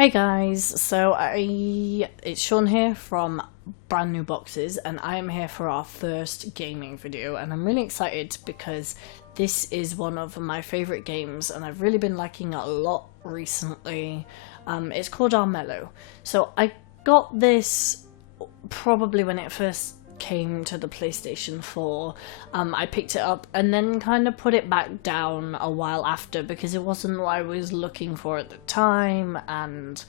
Hey guys, it's Shawn here from Brand New Boxes, and I am here for our first gaming video, and I'm really excited because this is one of my favourite games and I've really been liking it a lot recently. It's called Armello. So I got this probably when it first came to the PlayStation 4. I picked it up and then kind of put it back down a while after because it wasn't what I was looking for at the time, and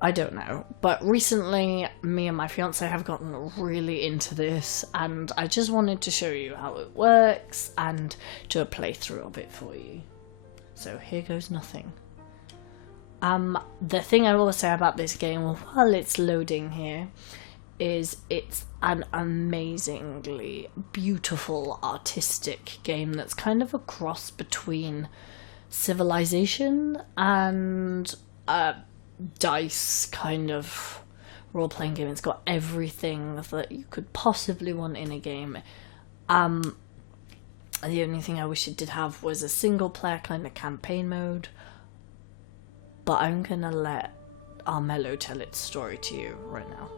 I don't know. But recently, me and my fiance have gotten really into this, and I just wanted to show you how it works and do a playthrough of it for you. So here goes nothing. The thing I will say about this game while it's loading here is it's an amazingly beautiful artistic game that's kind of a cross between Civilization and dice kind of role-playing game. It's got everything that you could possibly want in a game. The only thing I wish it did have was a single player kind of campaign mode, but I'm gonna let Armello tell its story to you right now.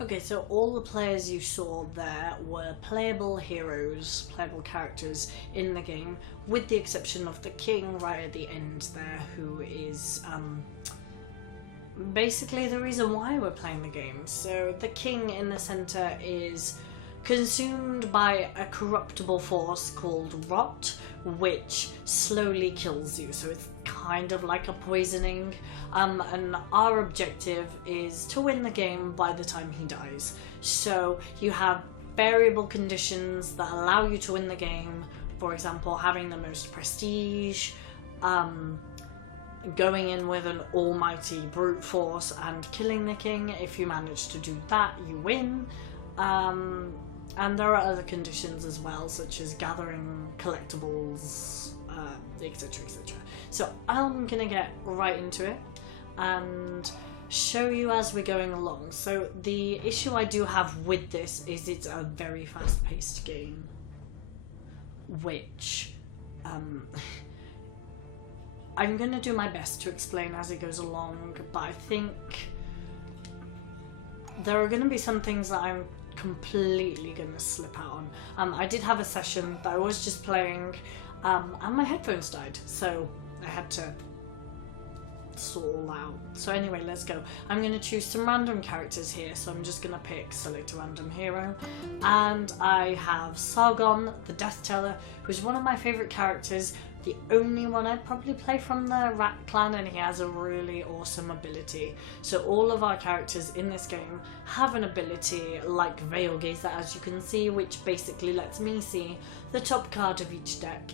Okay, so all the players you saw there were playable heroes, playable characters in the game, with the exception of the king right at the end there, who is basically the reason why we're playing the game. So the king in the centre is consumed by a corruptible force called rot, which slowly kills you, so it's kind of like a poisoning, and our objective is to win the game by the time he dies. So you have variable conditions that allow you to win the game, for example having the most prestige, going in with an almighty brute force and killing the king. If you manage to do that, you win. And there are other conditions as well, such as gathering collectibles, etc, etc. So I'm gonna get right into it and show you as we're going along. So the issue I do have with this is it's a very fast-paced game, which I'm gonna do my best to explain as it goes along, but I think there are gonna be some things that I'm completely gonna slip out on. I did have a session that I was just playing, and my headphones died, so I had to sort all out. So anyway, let's go. I'm gonna choose some random characters here, so I'm just gonna select a random hero, and I have Sargon, the Death Teller, who's one of my favourite characters, the only one I'd probably play from the Rat Clan, and he has a really awesome ability. So all of our characters in this game have an ability like Veil Gazer, as you can see, which basically lets me see the top card of each deck,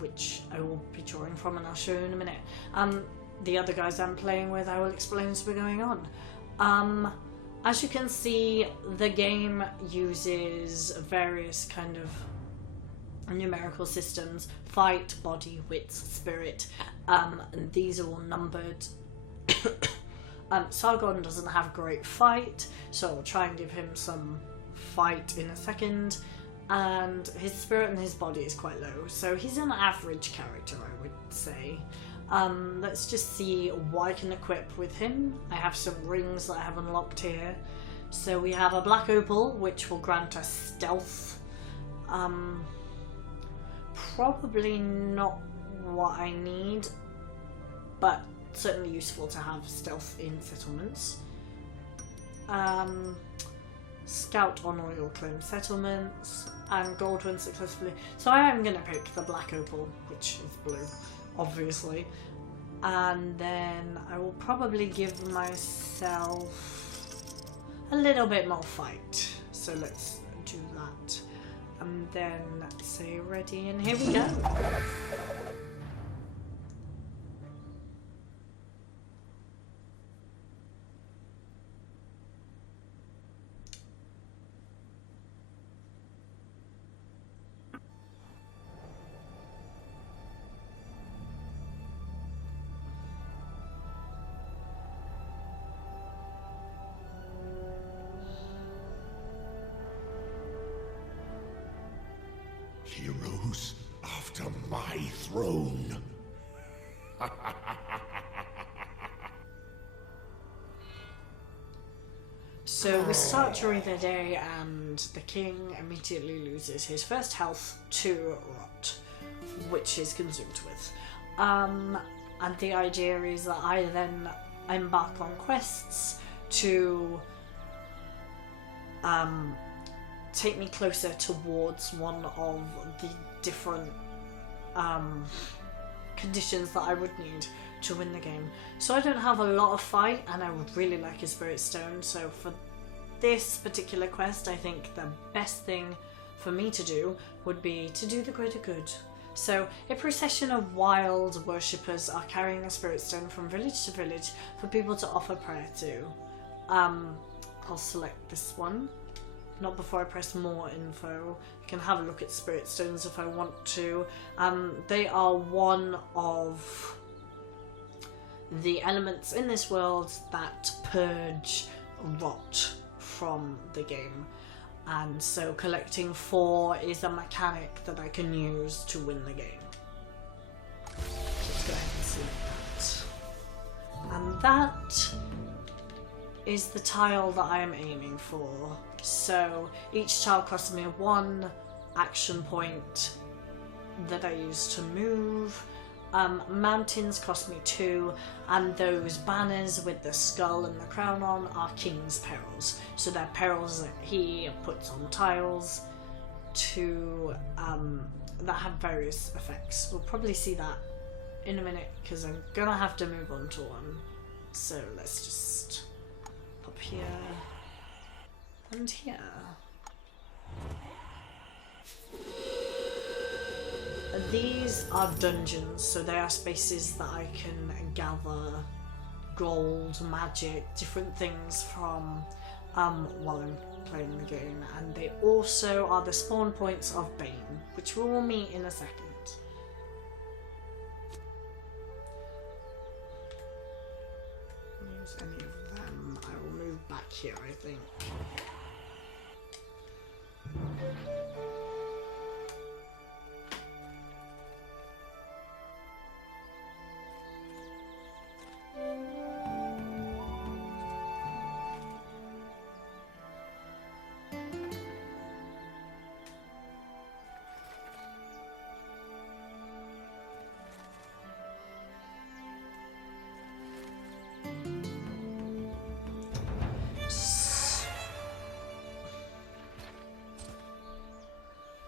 which I will be drawing from and I'll show you in a minute. The other guys I'm playing with I will explain as we're going on. As you can see, the game uses various kind of numerical systems: fight, body, wits, spirit, and these are all numbered. Sargon doesn't have great fight, so I'll try and give him some fight in a second, and his spirit and his body is quite low, so he's an average character, I would say. Let's just see what I can equip with him. I have some rings that I have unlocked here. So we have a black opal, which will grant us stealth. Probably not what I need, but certainly useful to have stealth in settlements. Scout on oil claim settlements, and gold when successfully. So I am going to pick the black opal, which is blue, obviously. And then I will probably give myself a little bit more fight. So let's do that. And then say ready, and here we go. Heroes after my throne. So we start during the day, and the king immediately loses his first health to rot, which is consumed with. And the idea is that I then embark on quests to take me closer towards one of the different conditions that I would need to win the game. So I don't have a lot of fight, and I would really like a spirit stone, so for this particular quest I think the best thing for me to do would be to do the greater good. So a procession of wild worshippers are carrying a spirit stone from village to village for people to offer prayer to. I'll select this one. Not before I press more info. I can have a look at spirit stones if I want to. They are one of the elements in this world that purge rot from the game. And so collecting 4 is a mechanic that I can use to win the game. Let's go ahead and select that. And that is the tile that I am aiming for. So each tile costs me 1 action point that I use to move. Mountains cost me 2, and those banners with the skull and the crown on are King's Perils. So they're perils that he puts on tiles to that have various effects. We'll probably see that in a minute because I'm gonna have to move on to one. So let's just pop here and here. These are dungeons, so they are spaces that I can gather gold, magic, different things from while I'm playing the game, and they also are the spawn points of Bane, which we will meet in a second. Use any of them. I will move back here, I think.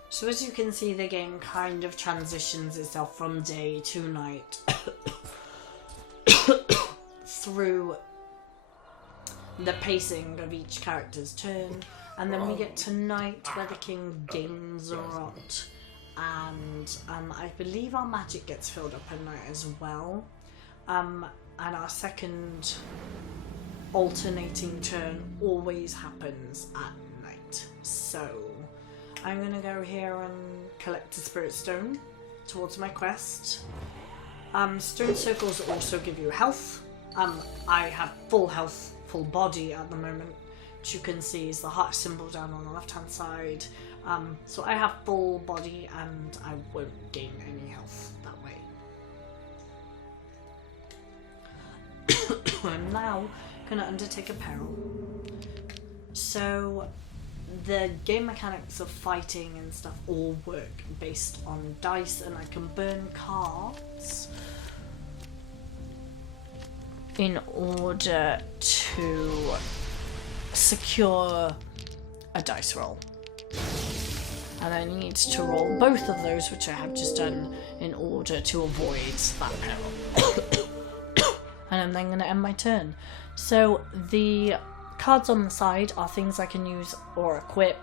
So as you can see, the game kind of transitions itself from day to night through the pacing of each character's turn, and then we get to night where the king gains a rot, and I believe our magic gets filled up at night as well, and our second alternating turn always happens at night. So I'm gonna go here and collect a spirit stone towards my quest. Stone circles also give you health. I have full health, full body at the moment, which you can see is the heart symbol down on the left hand side. So I have full body and I won't gain any health that way. I'm now going to undertake a peril. So the game mechanics of fighting and stuff all work based on dice, and I can burn cards in order to secure a dice roll. And I need to roll both of those, which I have just done, in order to avoid that peril. And I'm then going to end my turn. So the cards on the side are things I can use or equip.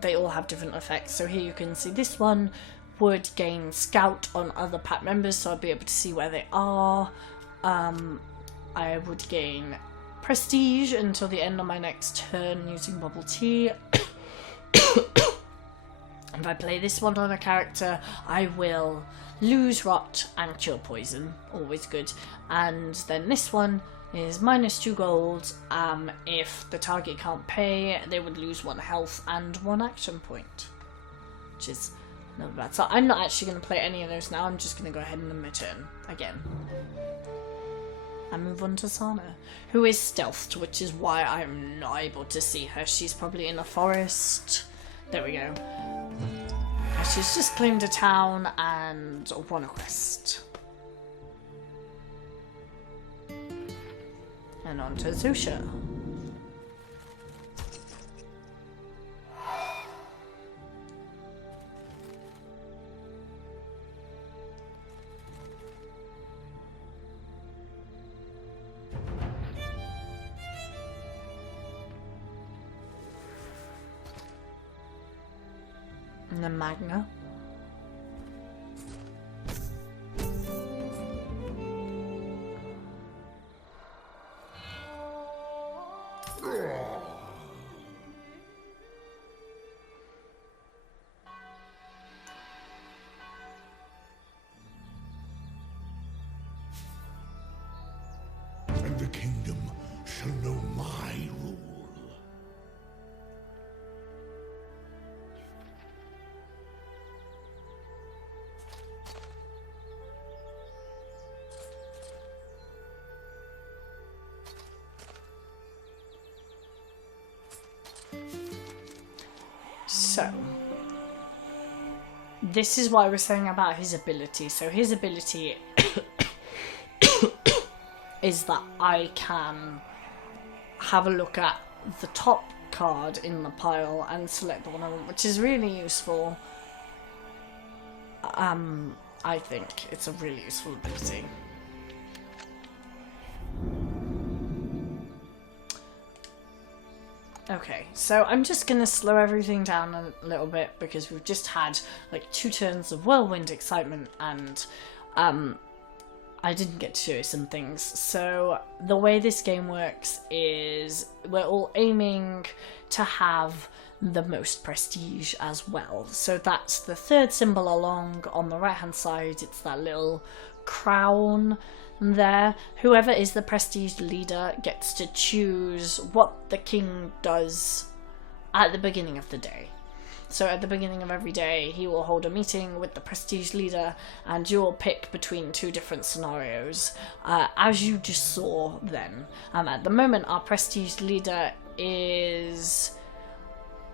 They all have different effects. So here you can see this one would gain Scout on other pack members, so I'll be able to see where they are. I would gain Prestige until the end of my next turn using Bubble Tea. If I play this one on a character, I will lose Rot and Cure Poison, always good. And then this one is -2 gold. If the target can't pay, they would lose 1 health and 1 action point, which is not bad. So I'm not actually going to play any of those now. I'm just going to go ahead and end my turn again. And move on to Sana, who is stealthed, which is why I'm not able to see her. She's probably in a forest. There we go. She's just claimed a town and won a quest. And on to Zusha. And then Magna. And the kingdom shall know my rule. So, this is what I was saying about his ability. So his ability is that I can have a look at the top card in the pile and select the one I want, which is really useful. I think it's a really useful ability. Okay, so I'm just going to slow everything down a little bit because we've just had like 2 turns of whirlwind excitement and I didn't get to show you some things. So the way this game works is we're all aiming to have the most prestige as well. So that's the 3rd symbol along on the right hand side. It's that little crown there. Whoever is the prestige leader gets to choose what the king does at the beginning of the day. So at the beginning of every day he will hold a meeting with the prestige leader and you will pick between 2 different scenarios, as you just saw then. At the moment our prestige leader is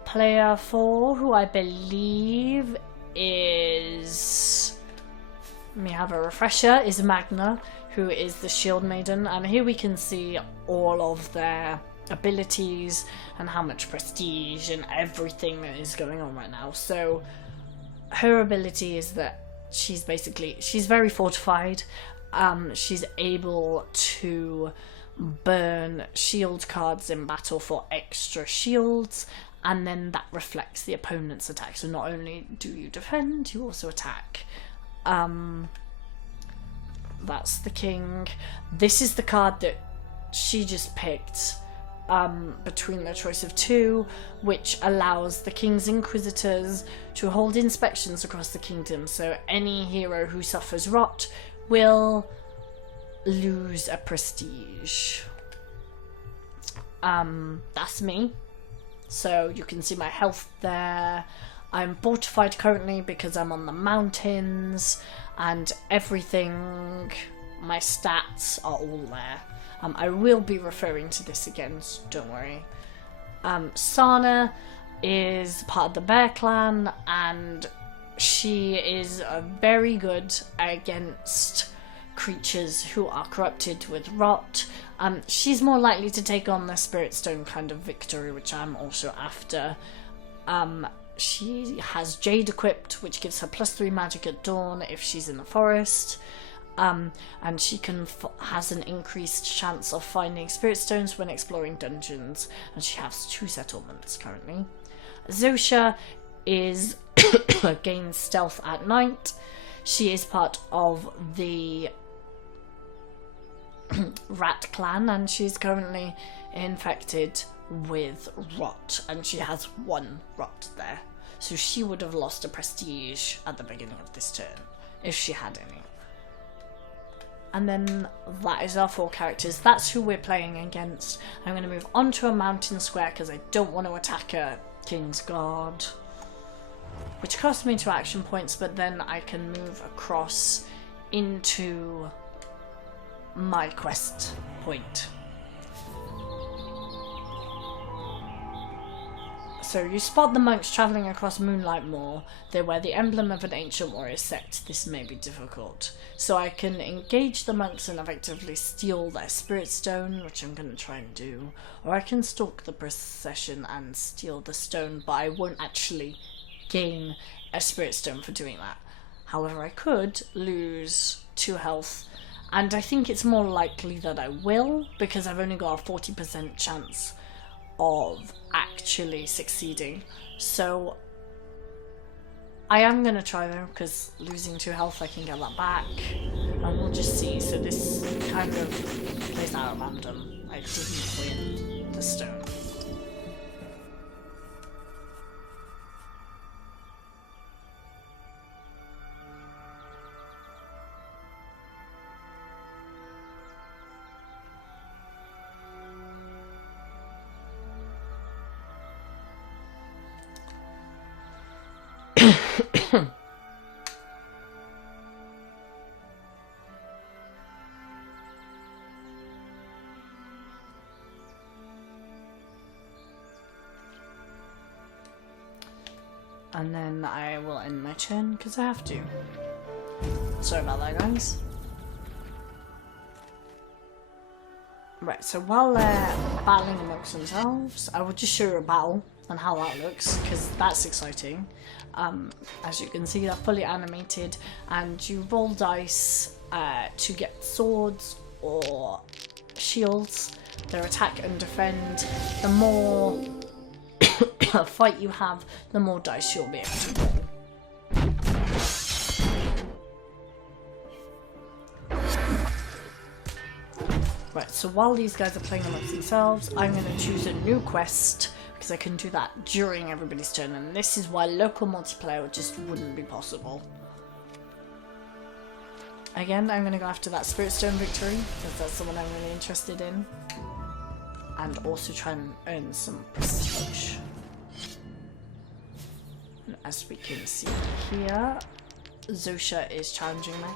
player 4, who I believe is, let me have a refresher, is Magna, who is the Shield Maiden, and here we can see all of their abilities and how much prestige and everything that is going on right now. So her ability is that she's very fortified. She's able to burn shield cards in battle for extra shields, and then that reflects the opponent's attack. So not only do you defend, you also attack. That's the king. This is the card that she just picked between the choice of 2, which allows the King's Inquisitors to hold inspections across the kingdom. So any hero who suffers rot will lose a prestige. That's me. So you can see my health there. I'm fortified currently because I'm on the mountains, and everything, my stats are all there. I will be referring to this again, so don't worry. Sana is part of the Bear Clan, and she is very good against creatures who are corrupted with rot. She's more likely to take on the Spirit Stone kind of victory, which I'm also after. She has Jade equipped, which gives her +3 magic at dawn if she's in the forest. And she has an increased chance of finding Spirit Stones when exploring dungeons, and she has 2 settlements currently. Zosha is gains stealth at night. She is part of the Rat Clan, and she's currently infected with rot, and she has 1 rot there. So she would have lost a prestige at the beginning of this turn, if she had any. And then that is our 4 characters. That's who we're playing against. I'm going to move on to a mountain square because I don't want to attack a King's Guard, which costs me 2 action points, but then I can move across into my quest point. So you spot the monks travelling across Moonlight Moor. They wear the emblem of an ancient warrior sect. This may be difficult. So I can engage the monks and effectively steal their spirit stone, which I'm going to try and do. Or I can stalk the procession and steal the stone, but I won't actually gain a spirit stone for doing that. However, I could lose 2 health, and I think it's more likely that I will, because I've only got a 40% chance of actually succeeding. So I am going to try though, because losing 2 health I can get that back, and we'll just see. So this kind of plays out at random. I couldn't win the stone. And then I will end my turn because I have to. Sorry about that, guys. Right, so while they're battling amongst themselves, I will just show you a battle and how that looks, because that's exciting. As you can see, they're fully animated, and you roll dice to get swords or shields. Their attack and defend. The more fight you have, the more dice you'll be able to roll. Right, so while these guys are playing amongst themselves, I'm going to choose a new quest, because I can do that during everybody's turn, and this is why local multiplayer just wouldn't be possible. Again, I'm going to go after that Spirit Stone victory, because that's the one I'm really interested in. And also try and earn some prestige. And as we can see here, Zosha is challenging me.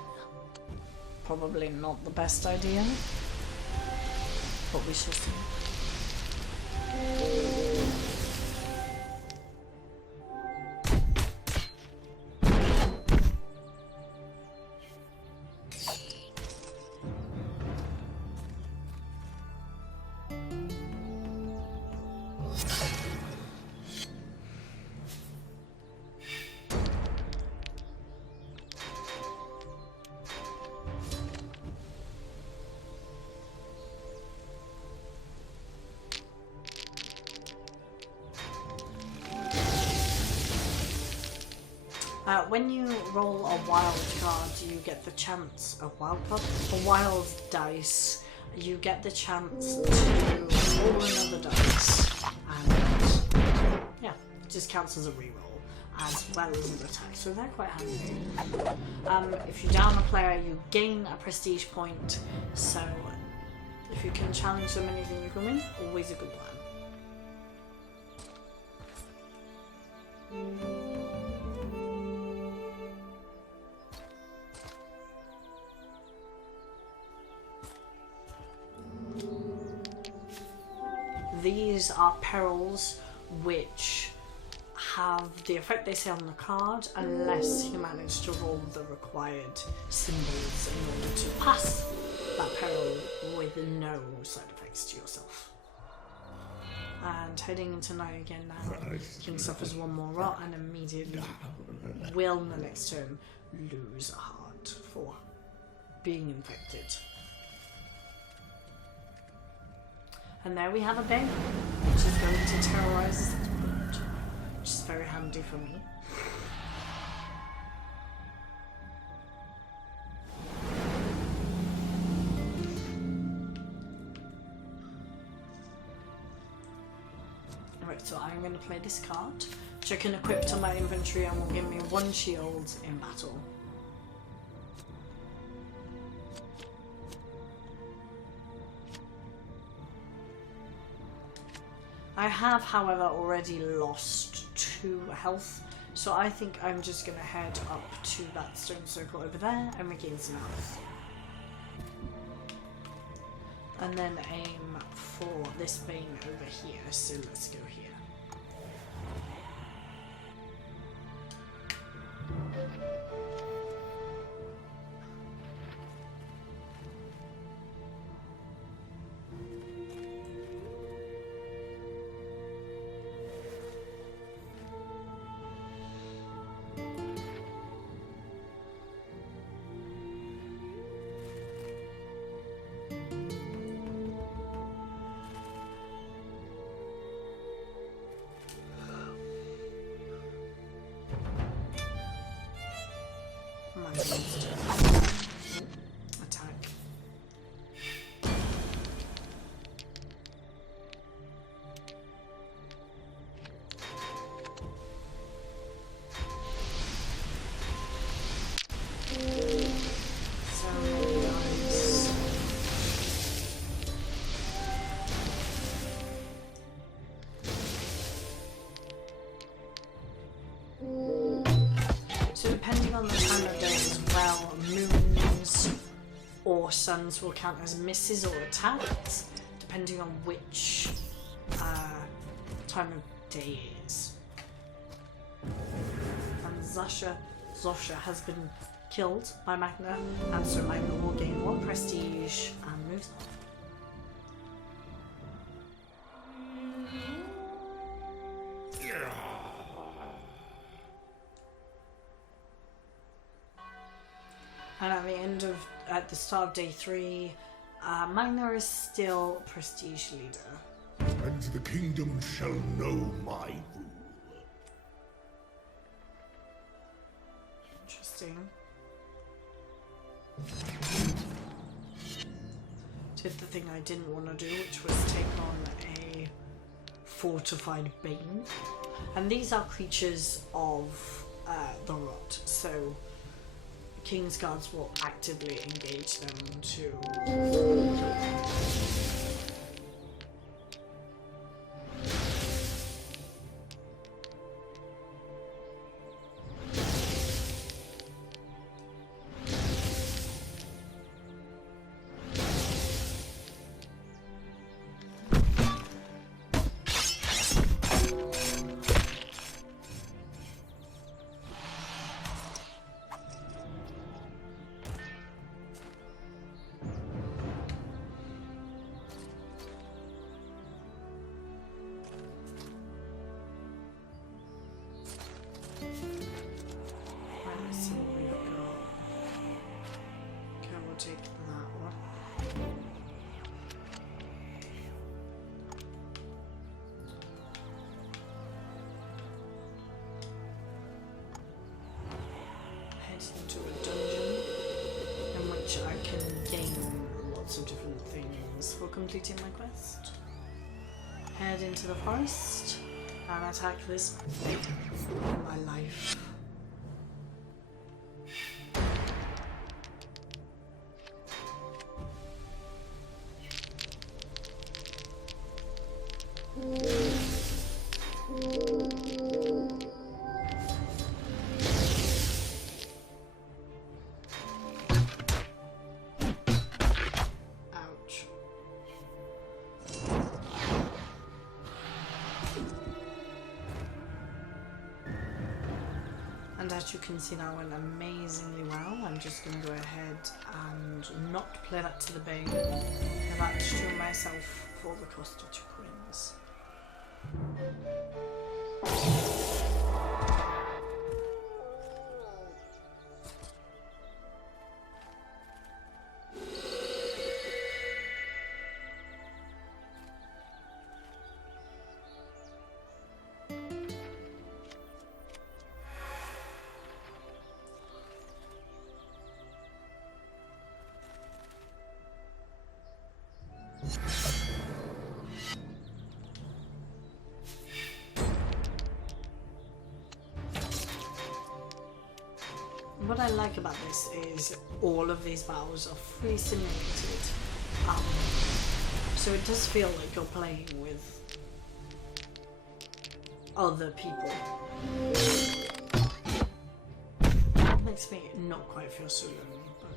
Probably not the best idea, but we shall see. When you roll a wild card, you get the chance, a wild dice, you get the chance to roll another dice, and yeah, it just counts as a reroll as well as an attack, so they're quite handy. If you down a player, you gain a prestige point, so if you can challenge them anything you come in, always a good plan. These are perils which have the effect they say on the card unless you manage to roll the required symbols in order to pass that peril with no side effects to yourself. And heading into night again now, King suffers one more rot and immediately will in the next turn lose a heart for being infected. And there we have a bear, which is going to terrorize his opponent, which is very handy for me. Alright, so I'm going to play this card, which I can equip to my inventory and will give me 1 shield in battle. I have, however, already lost 2 health, so I think I'm just going to head up to that stone circle over there and regain some health. And then aim for this vein over here, so let's go here. Attack. So nice. So depending on the time of day as well, moons or suns will count as misses or attacks, depending on which time of day it is. And Zosha has been killed by Magna, and so Magna will gain 1 prestige and moves on. And at the start of day 3, Magna is still prestige leader. And the kingdom shall know my rule. Interesting. Did the thing I didn't want to do, which was take on a fortified Bane. And these are creatures of the rot, so King's Guards will actively engage them to... Take that one. Head into a dungeon in which I can gain lots of different things for completing my quest. head into the forest and attack this in my life. And as you can see, that went amazingly well. I'm just going to go ahead and not play that to the bane. I've actually shown myself for the cost of 2 coins. What I like about this is all of these battles are fully simulated, so it does feel like you're playing with other people. It makes me not quite feel so lonely, but...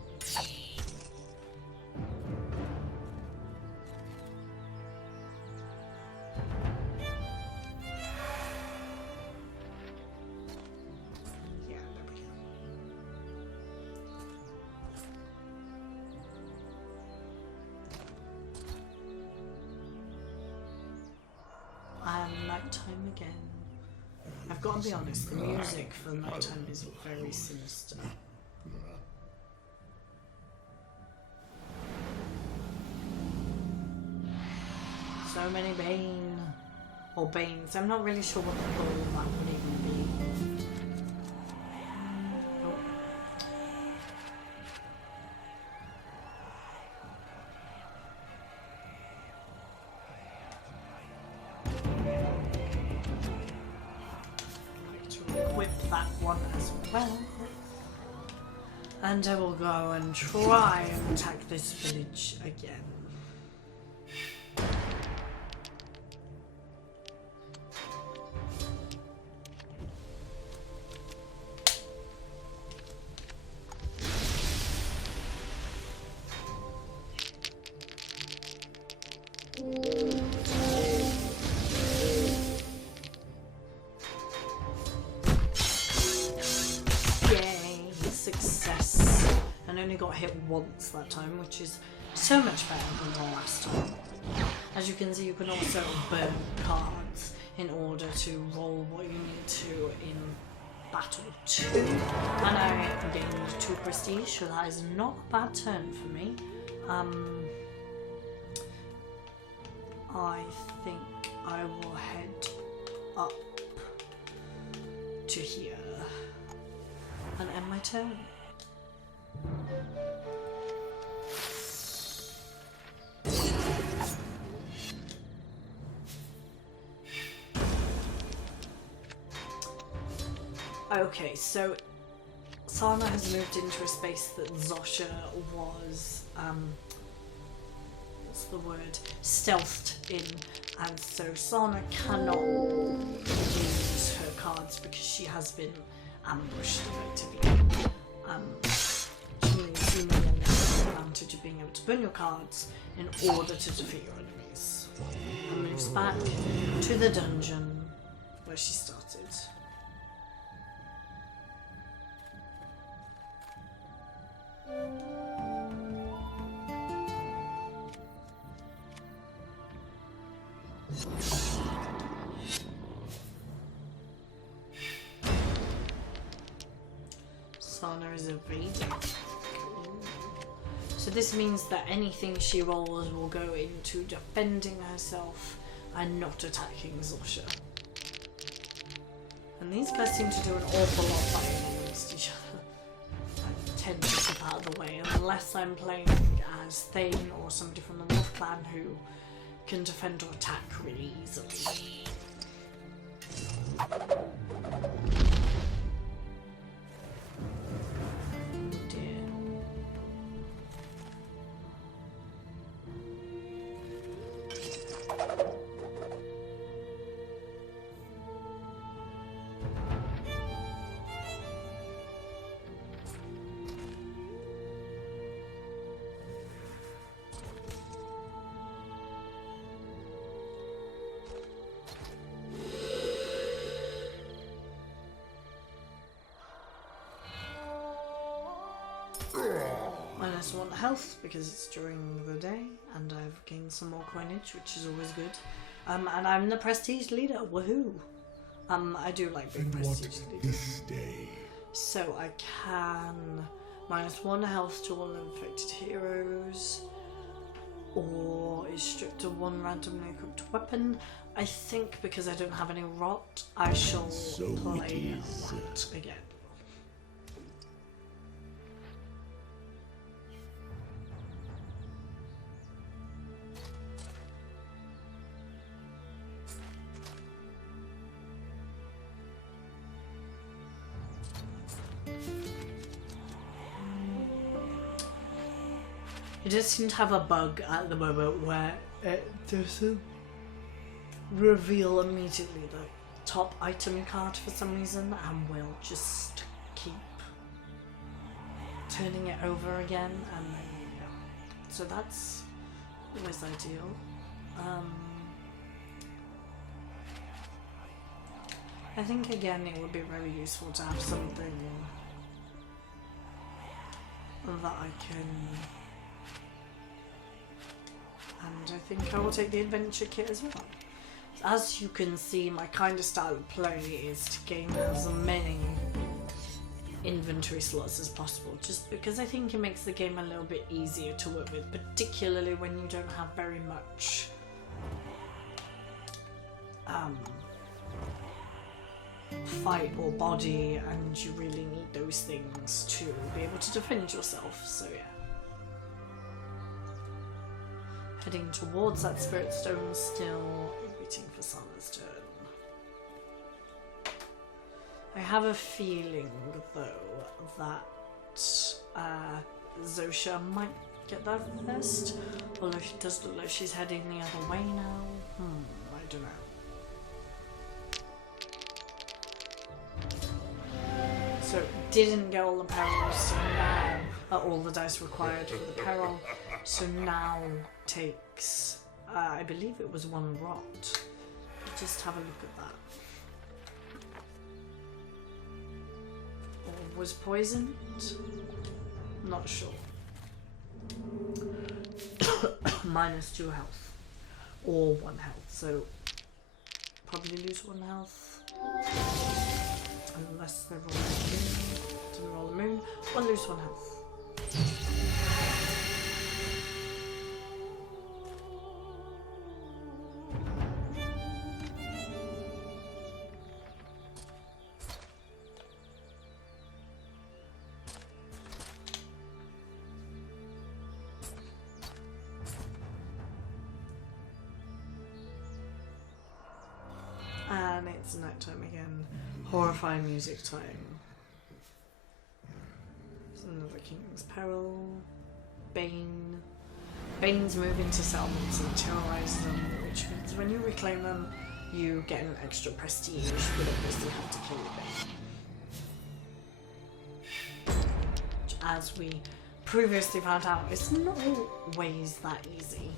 nighttime again. I've got to be honest, the music for nighttime is very sinister. So many Bane, or Banes. I'm not really sure what the goal that would even be. That one as well, and I will go and try and attack this village again. Got hit once that time, which is so much better than the last time. As you can see, you can also burn cards in order to roll what you need to in battle 2, and I gained 2 prestige, so that is not a bad turn for me. I think I will head up to here and end my turn. Okay, so Sana has moved into a space that Zosha was, what's the word, stealthed in, and so Sana cannot use her cards because she has been ambushed effectively. Which means you may end up with the advantage of being able to burn your cards in order to defeat your enemies. And moves back to the dungeon where she started. Sana is evading. So this means that anything she rolls will go into defending herself and not attacking Zosha. And these guys seem to do an awful lot of fighting against each other. I tend to keep out of the way unless I'm playing as Thane or somebody from the Wolf Clan who can defend or attack really easily. -1 health because it's during the day, and I've gained some more coinage, which is always good. And I'm the prestige leader. Woohoo! I do like being prestige leader. This day. So I can -1 health to all infected heroes, or is stripped to 1 randomly equipped weapon. I think because I don't have any rot, I shall play rot again. It does seem to have a bug at the moment where it doesn't reveal immediately the top item card for some reason, and will just keep turning it over again, and so that's always ideal. I think again it would be very useful to have something that I can. And I think I will take the adventure kit as well. As you can see, my kind of style of play is to gain as many inventory slots as possible, just because I think it makes the game a little bit easier to work with, particularly when you don't have very much fight or body, and you really need those things to be able to defend yourself. So yeah. Heading towards that spirit stone, still waiting for Sana's turn. I have a feeling though that Zosha might get that first, although she does look like she's heading the other way now. I don't know. So didn't get all the perils, so now all the dice required for the peril. So now takes, I believe it was 1 rot. Just have a look at that. Or was poisoned? Not sure. -2 health. Or 1 health, so probably lose 1 health. Unless they roll a moon. Didn't roll a moon. Or lose 1 health. And it's night time again. Horrifying music time. There's another King's Peril. Bane. Banes move into settlements and terrorize them, which means when you reclaim them, you get an extra prestige, but obviously have to kill the Bane. Which, as we previously found out, it's not always that easy.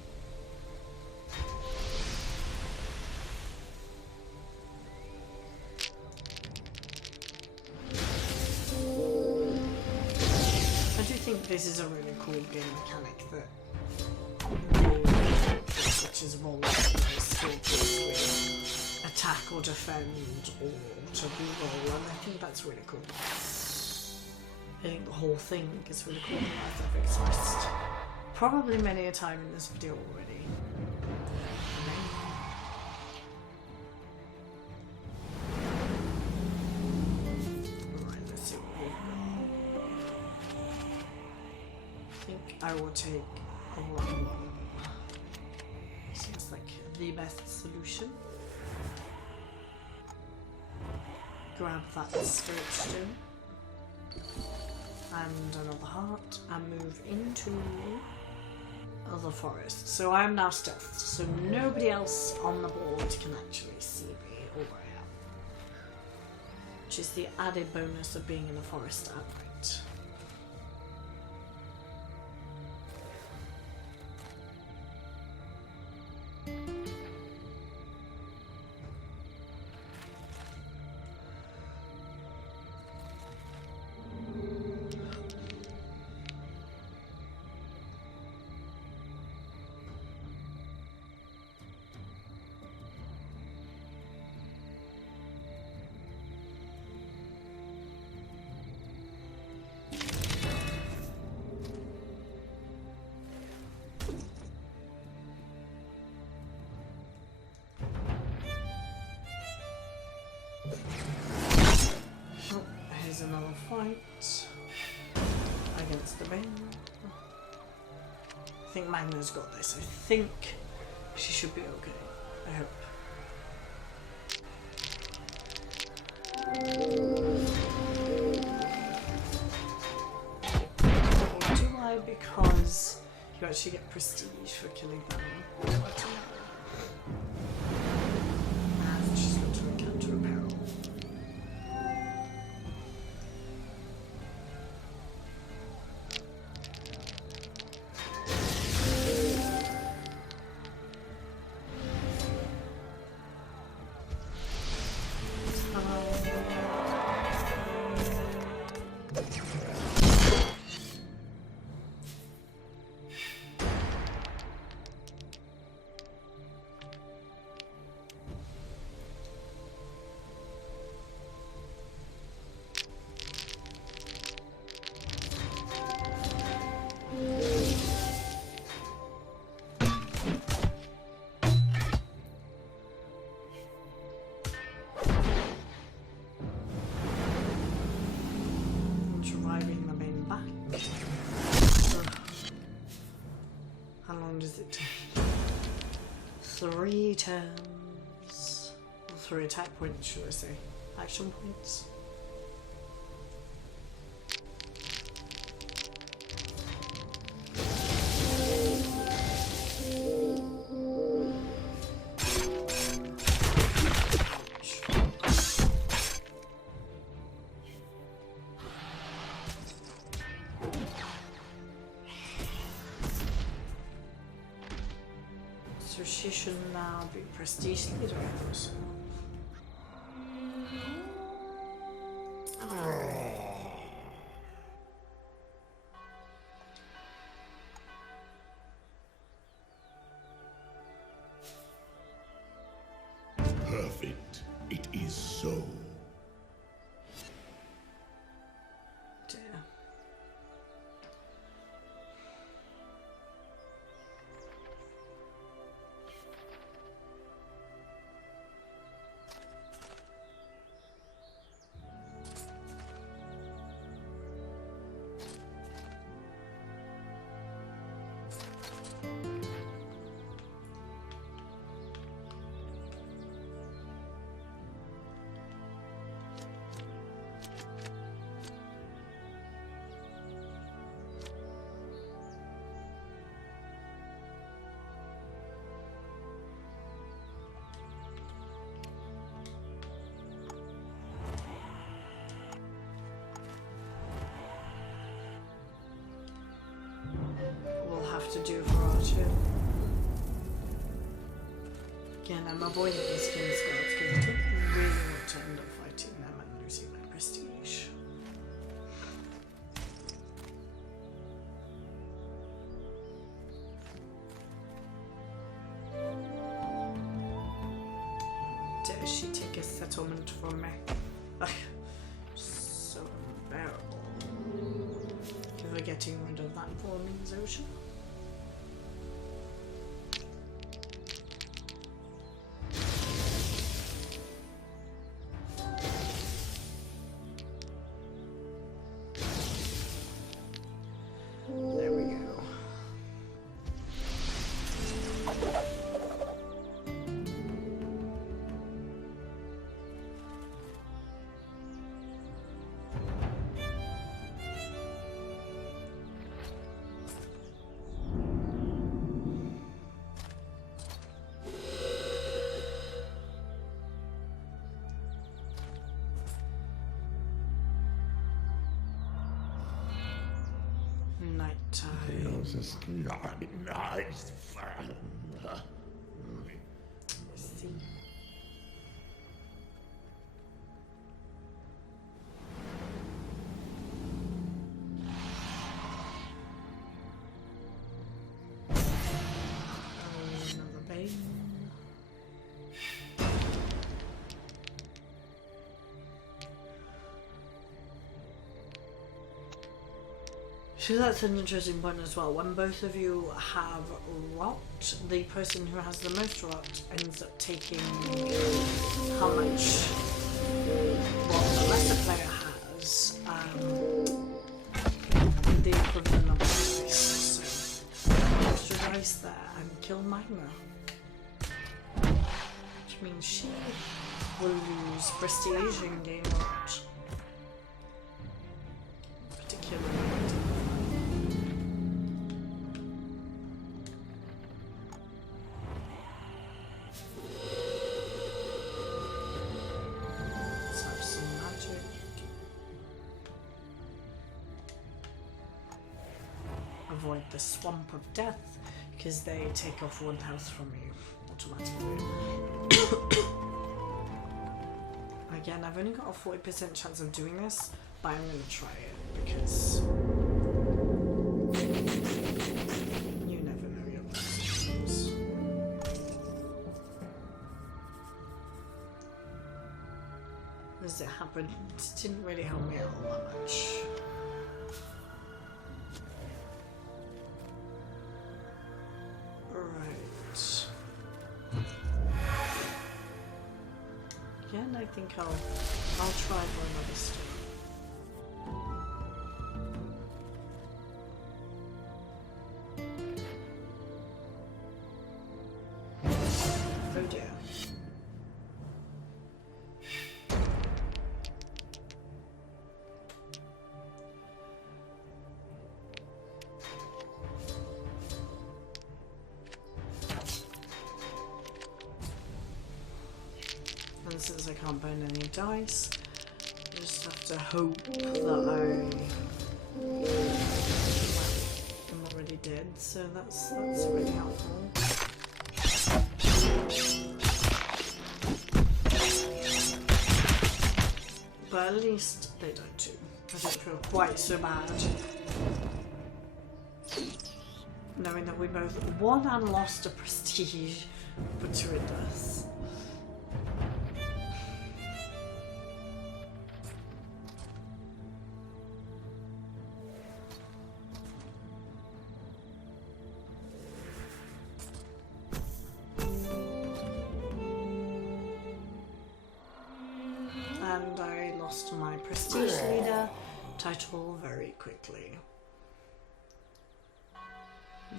This is a really cool game mechanic that switches roles with attack or defend or to reroll, and I think that's really cool. I think the whole thing is really cool, as I've expressed probably many a time in this video already. I will take a 1-1. Seems like the best solution. Grab that spirit stone and another heart and move into the forest. So I'm now stealthed, so nobody else on the board can actually see me or where I am. Which is the added bonus of being in the forest at night. Oh, here's another fight against the Bane. I think Magna's got this. I think she should be okay. I hope. Or do I? Because you actually get prestige for killing them. And she's got to encounter a peril. Driving the main back. How long does it take? 3 turns. Or 3 attack points, should I say? Action points. So she should now be prestige leader. Perfect. It is so. Dear. We'll have to do for our turn. Again, I'm avoiding the skin scouts because I don't really want to end up fighting them and losing my prestige. Dare she take a settlement from me? So unbearable. Ever getting rid of that poor means ocean? There we go. was a nice. See. Another bane. So that's an interesting point as well. When both of you have rot, the person who has the most rot ends up taking how much rot the lesser player has, the equivalent of dice. So extra dice there and kill Magna. Which means she will lose prestige and gain rot. Particularly. Avoid the swamp of death because they take off 1 health from you automatically. Again, I've only got a 40% chance of doing this, but I'm going to try it because you never know your positions. As it happened, it didn't really help me out all that much. Again, I think I'll try for another stone. Oh dear. And since I can't burn any dice, I just have to hope that I'm already dead, so that's really helpful. But at least they don't too. I don't feel quite so bad. Knowing that we both won and lost a prestige, but to it does. And I lost my prestige leader title very quickly.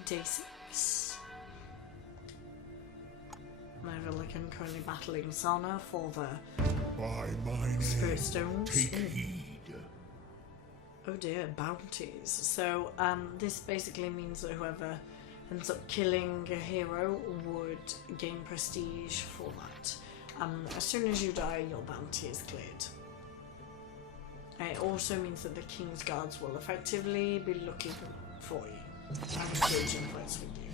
Day 6. I'm currently battling Sana for the By my Spirit name, Stones. take heed. Oh dear, bounties. So this basically means that whoever ends up killing a hero would gain prestige for that. As soon as you die, your bounty is cleared. It also means that the King's Guards will effectively be looking for you and engaging fights with you.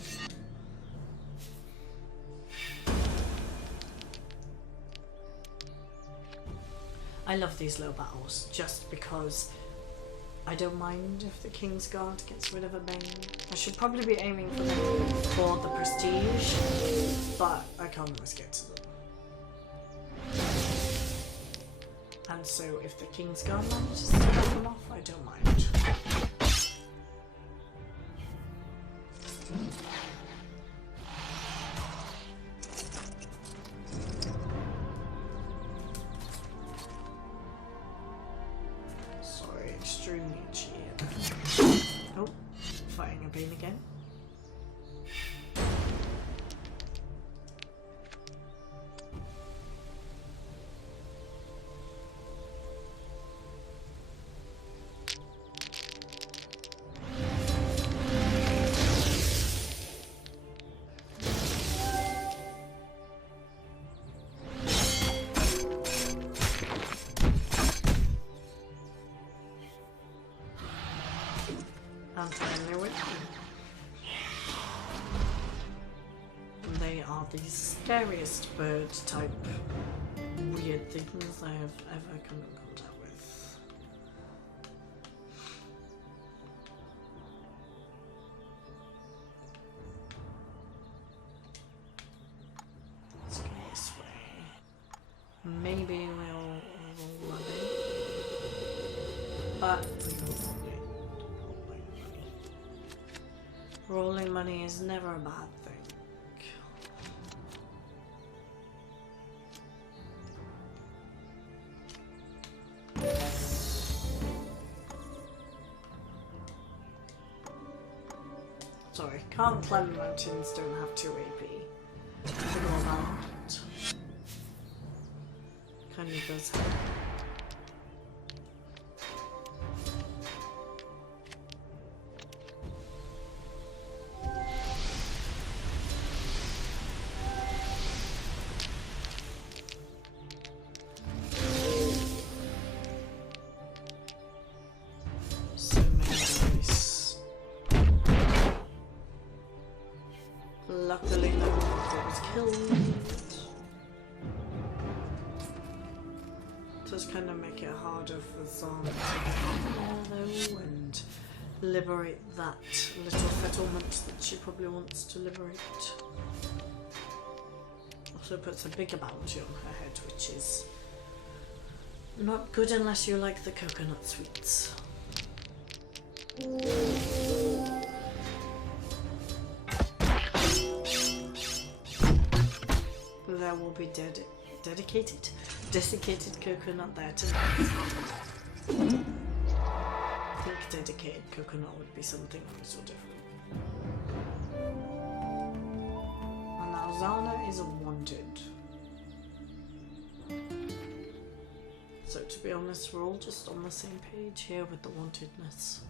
I love these little battles just because I don't mind if the King's Guard gets rid of a bane. I should probably be aiming for the prestige, but I can't always get to them. And so if the King's Guard manages to get them off, I don't mind. Sorry, extremely itchy. Oh, fighting a bane again. scariest bird type weird things I have ever come in contact with. Let's go this way. Maybe we'll roll money. But we don't want it. Rolling money is never a bad thing. Sorry, can't climb mountains, don't have 2 AP. Ignore that. Kind of does help. Luckily, no one was killed. Does kind of make it harder for Zahn to get there and liberate that little settlement that she probably wants to liberate. Also puts a bigger bounty on her head, which is not good unless you like the coconut sweets. There will be desiccated coconut there tonight. I think dedicated coconut would be something so different. And now Zana is wanted. So to be honest, we're all just on the same page here with the wantedness.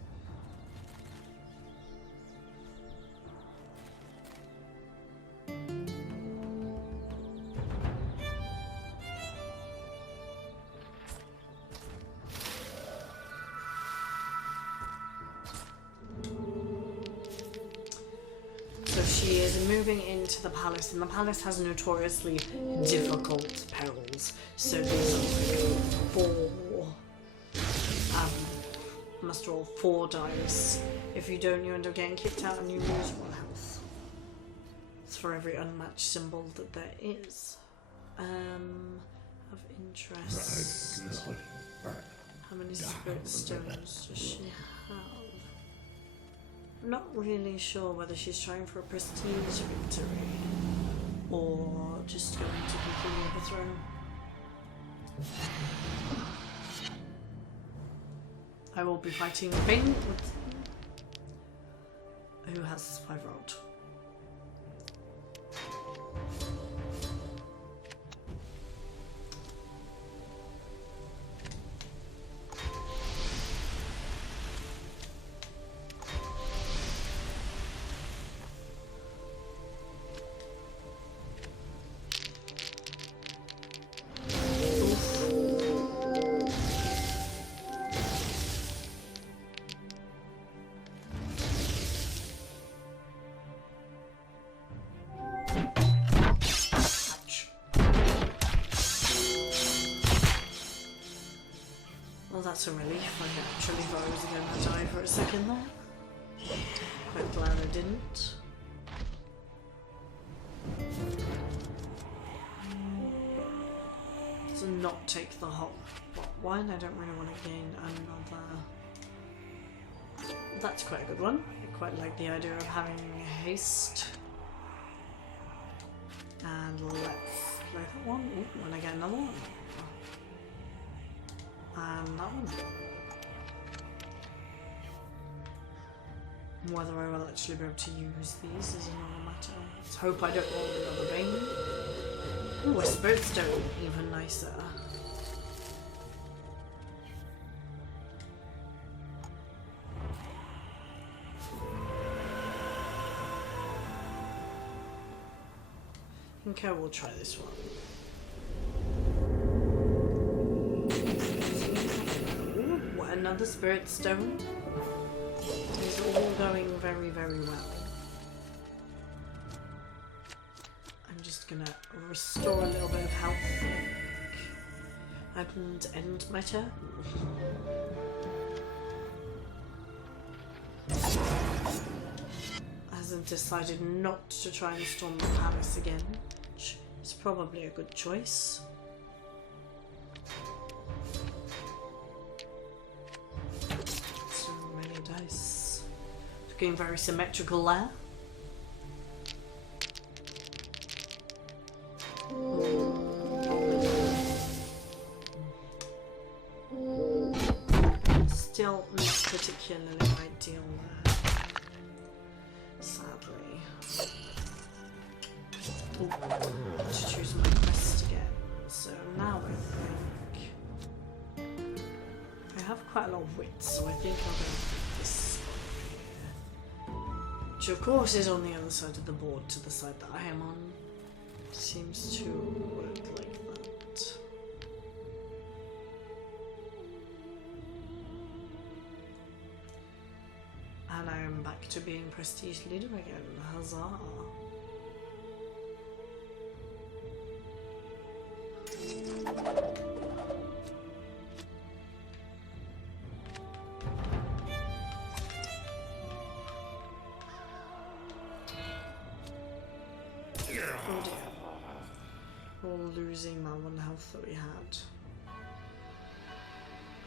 She is moving into the palace, and the palace has notoriously difficult perils. So these are like 4. Must roll 4 dice. If you don't, you end up getting kicked out and you lose 1 health. It's for every unmatched symbol that there is. Of interest. How many spirit stones does she have? I'm not really sure whether she's trying for a prestige victory or just going to completely overthrow. I will be fighting Bing with who has 5 rolled. That's a relief. I actually thought I was going to die for a second there. Quite glad I didn't. So not take the hot wine. I don't really want to gain another. That's quite a good one. I quite like the idea of having haste. And let's play that one. Ooh, when I get another one. And that one. Whether I will actually be able to use these is another matter. Let's hope I don't roll another bane. Ooh, a spirit stone, even nicer. I think I will try this one. Another spirit stone. It's all going very, very well. I'm just Just gonna restore a little bit of health and end my turn. Hasn't decided not to try and storm the palace again, which is probably a good choice. So many dice. Looking very symmetrical there. Still not particularly ideal there, sadly. Ooh, to choose my quest again. So now I think I have quite a lot of wits, so I think I'll go with this one here. Which of course is on the other side of the board to the side that I am on. Seems to work like that. And I am back to being prestige leader again. Huzzah! Oh dear. We're all losing my one health that we had.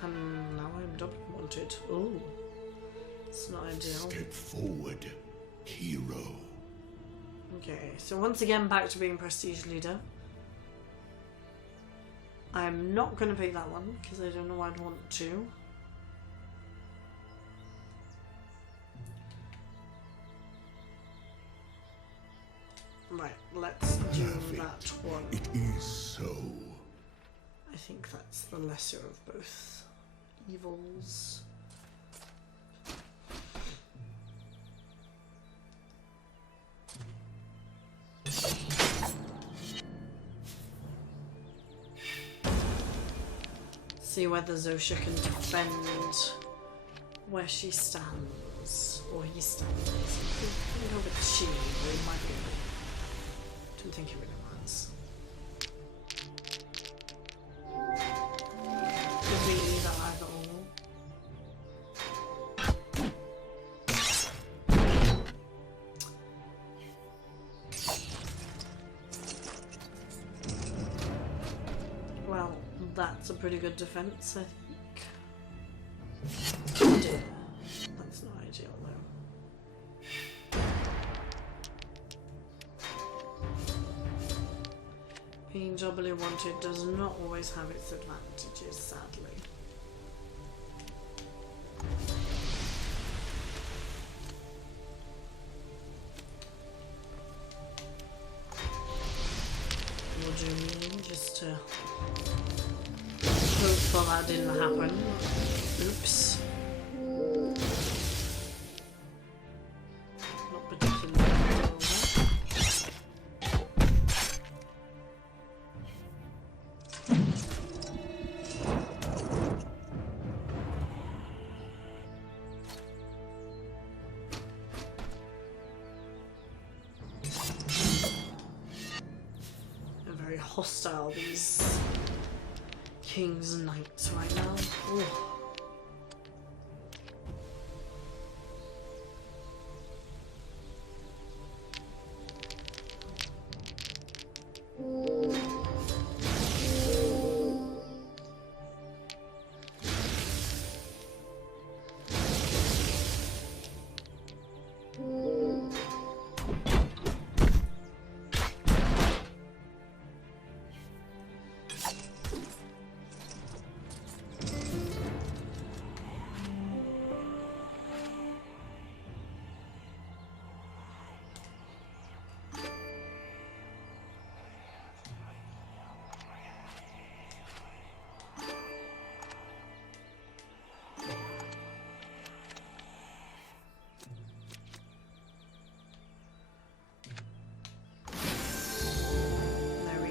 And now I'm double wanted. Oh. It's not ideal. Step forward, hero. Okay, so once again back to being prestige leader. I'm not going to pick that one because I don't know I'd want to. Right, let's do that one. It is so. I think that's the lesser of both evils. See whether Zosha can defend where she stands, or he stands. I know with she, but it might be. Don't think it really matters. Could be either either or. Well, that's a pretty good defense, I think. Oh dear. That's not ideal though. Being doubly wanted does not always have its advantages, sadly. We'll do me just to hope for that didn't happen. Oops. Not particularly ideal there. They're very hostile, these kings and knights right now. Ooh.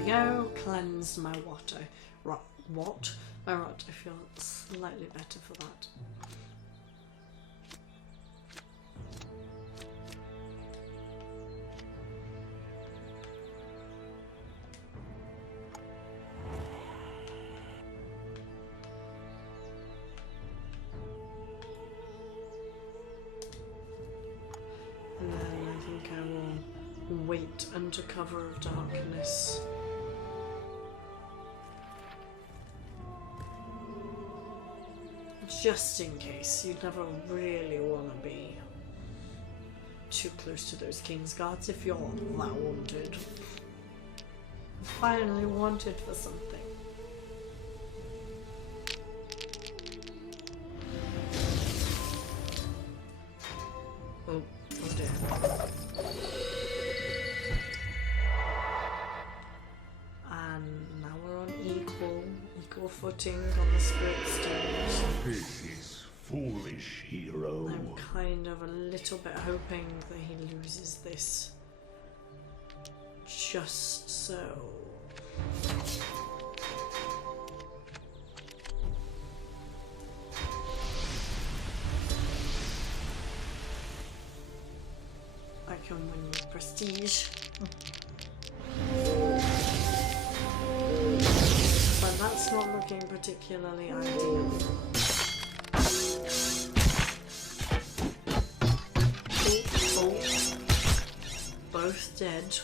Go, cleanse my water. What? My rot. I feel slightly better for that. light under cover of darkness. Just in case, you never really want to be too close to those King's Guards if you're that wanted. Finally wanted for something. Oh dear. And now we're on equal footing on the spirit stones. This is foolish, hero. I'm kind of a little bit hoping that he loses this. Just so. I can win with prestige. But that's not looking particularly ideal. Both dead.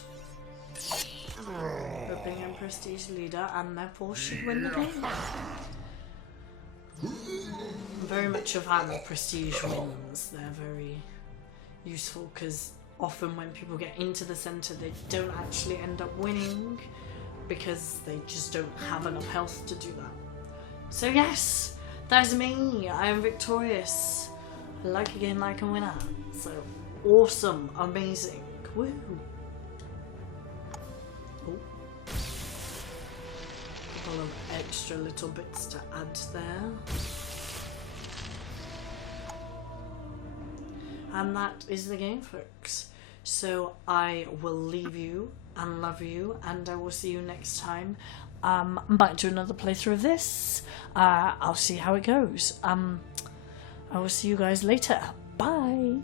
Hoping and prestige leader, and therefore should win the game. I'm very much a fan of prestige wins. They're very useful because often when people get into the center, they don't actually end up winning because they just don't have enough health to do that. So yes, that's me. I am victorious. I like a game that I can win at. So awesome, amazing. Woo! Oh. A couple of extra little bits to add there. And that is the game, folks. So I will leave you and love you, and I will see you next time. I might do another playthrough of this. I'll see how it goes. I will see you guys later. Bye!